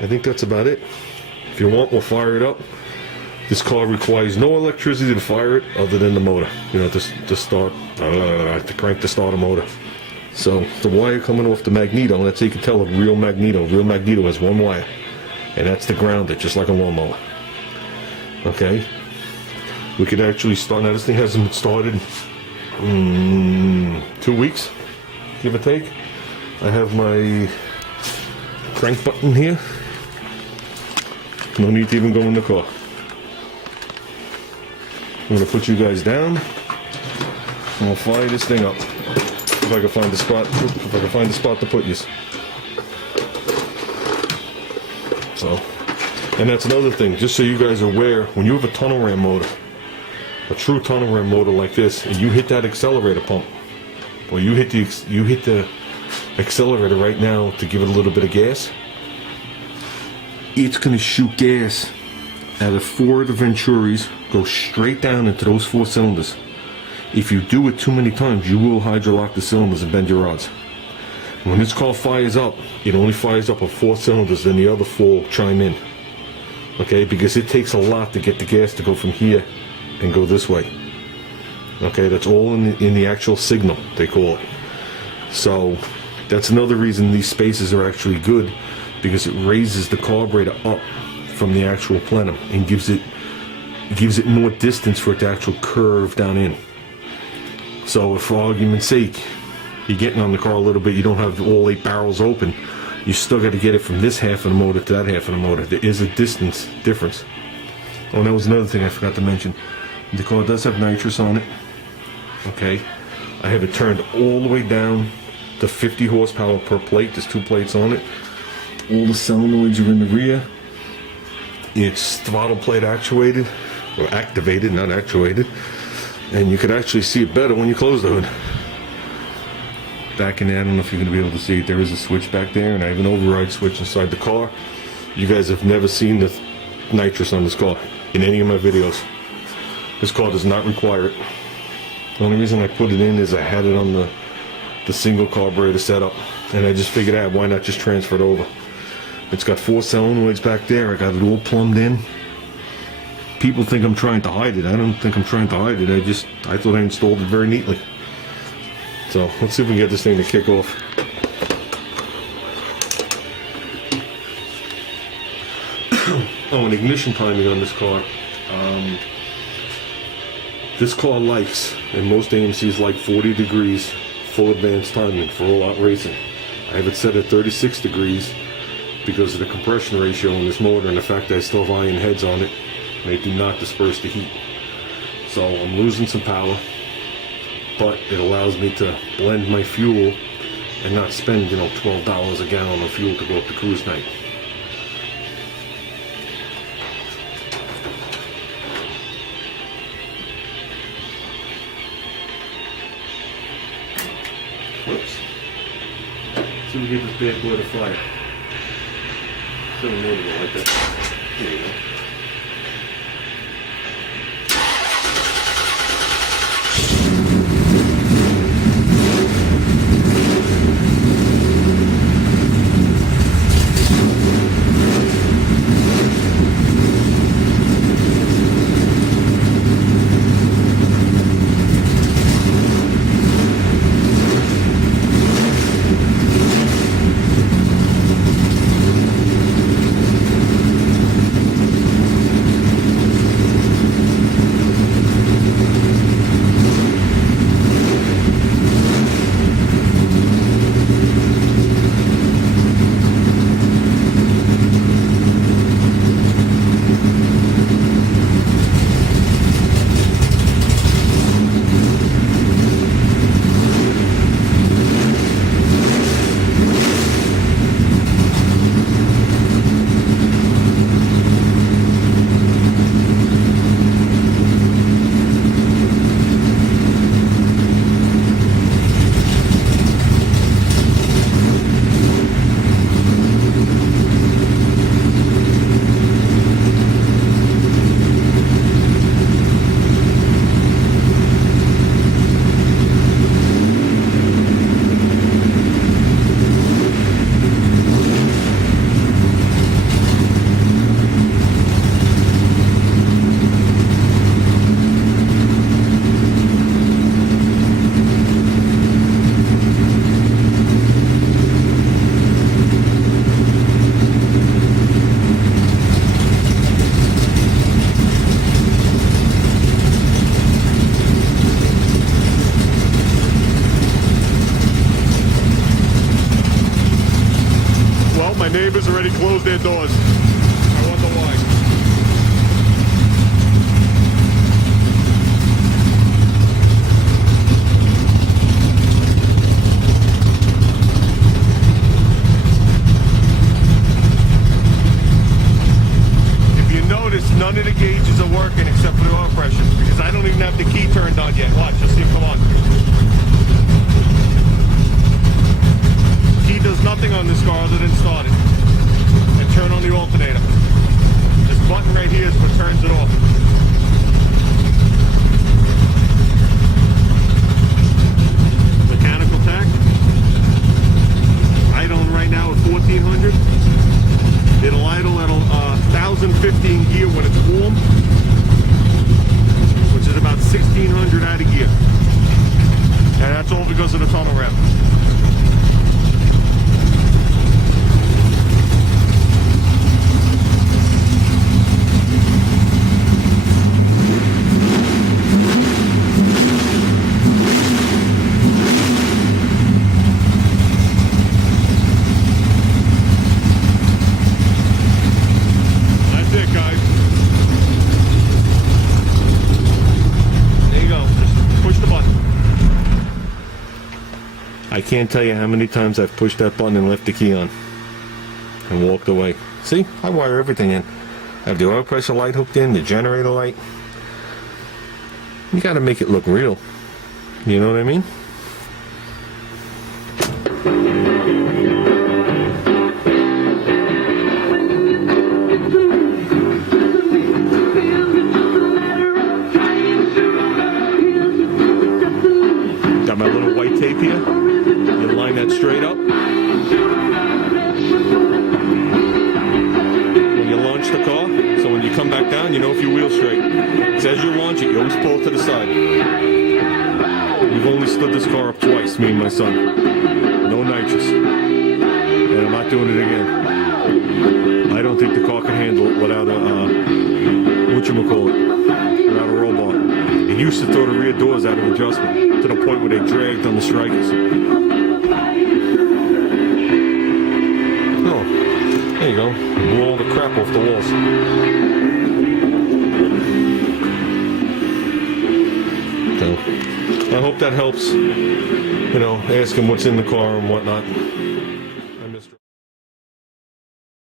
I think that's about it. If you want, we'll fire it up. This car requires no electricity to fire it other than the motor. You know, to start, to crank the starter motor. So the wire coming off the magneto, that's how you can tell a real magneto. Real magneto has one wire, and that's the grounder, just like a lawnmower. Okay, we could actually start. Now this thing hasn't been started 2 weeks, give or take. I have my crank button here. No need to even go in the car. I'm gonna put you guys down, and we'll fire this thing up. If I can find the spot to put you. So, and that's another thing, just so you guys are aware, when you have a tunnel ram motor, a true tunnel ram motor like this, and you hit that accelerator pump, or you hit the accelerator right now to give it a little bit of gas, it's going to shoot gas out of 4 of the Venturis, go straight down into those 4 cylinders. If you do it too many times, you will hydrolock the cylinders and bend your rods. When this car fires up, it only fires up on 4 cylinders, then the other 4 chime in. Okay, because it takes a lot to get the gas to go from here and go this way. Okay, that's all in the actual signal, they call it. So that's another reason these spaces are actually good, because it raises the carburetor up from the actual plenum and gives it more distance for it to actually curve down in. So if, for argument's sake, you're getting on the car a little bit, you don't have all 8 barrels open, you still got to get it from this half of the motor to that half of the motor. There is a distance difference. Oh, and that was another thing I forgot to mention. The car does have nitrous on it. Okay, I have it turned all the way down to 50 horsepower per plate. There's 2 plates on it. All the solenoids are in the rear. It's throttle plate actuated, or activated, not actuated. And you can actually see it better when you close the hood. Back in there, I don't know if you're going to be able to see it, there is a switch back there, and I have an override switch inside the car. You guys have never seen the nitrous on this car in any of my videos. This car does not require it. The only reason I put it in is I had it on the single carburetor setup, and I just figured out why not just transfer it over. It's got 4 solenoids back there. I got it all plumbed in. People think I'm trying to hide it. I don't think I'm trying to hide it. I thought I installed it very neatly. So let's see if we can get this thing to kick off. Oh, and ignition timing on this car. This car likes, and most AMCs like, 40 degrees full advanced timing for all-out racing. I have it set at 36 degrees because of the compression ratio in this motor and the fact that I still have iron heads on it. They do not disperse the heat. So I'm losing some power, but it allows me to blend my fuel and not spend, $12 a gallon of fuel to go up to cruise night. Whoops. So we get this bad boy to fire. So we know to go like that. There you go. my neighbors already closed their doors. I wonder why. None of the gauges are working except for the oil pressure because I don't even have the key turned on yet. Watch, you'll see him come on. Key does nothing on this car other than start it and turn on the alternator. This button right here is what turns it off. Mechanical tach. Idling right now at 1400. It'll idle at 1050 in gear when it's warm, which is about 1600 out of gear. And that's all because of the tunnel wrap. I can't tell you how many times I've pushed that button and left the key on and walked away. See, I wire everything in. I have the oil pressure light hooked in, the generator light. You gotta make it look real. You know what I mean? Got my little white tape here. You line that straight up. When you launch the car, so when you come back down, you know if your wheel's straight. Because as you launch it, you always pull it to the side. We've only stood this car up twice, me and my son. No nitrous. And I'm not doing it again. I don't think the car can handle it without a, whatchamacallit, without a roll bar. It used to throw the rear doors out of adjustment to the point where they dragged on the strikers. There you go. Blow all the crap off the walls. So, I hope that helps. You know, ask him what's in the car and whatnot.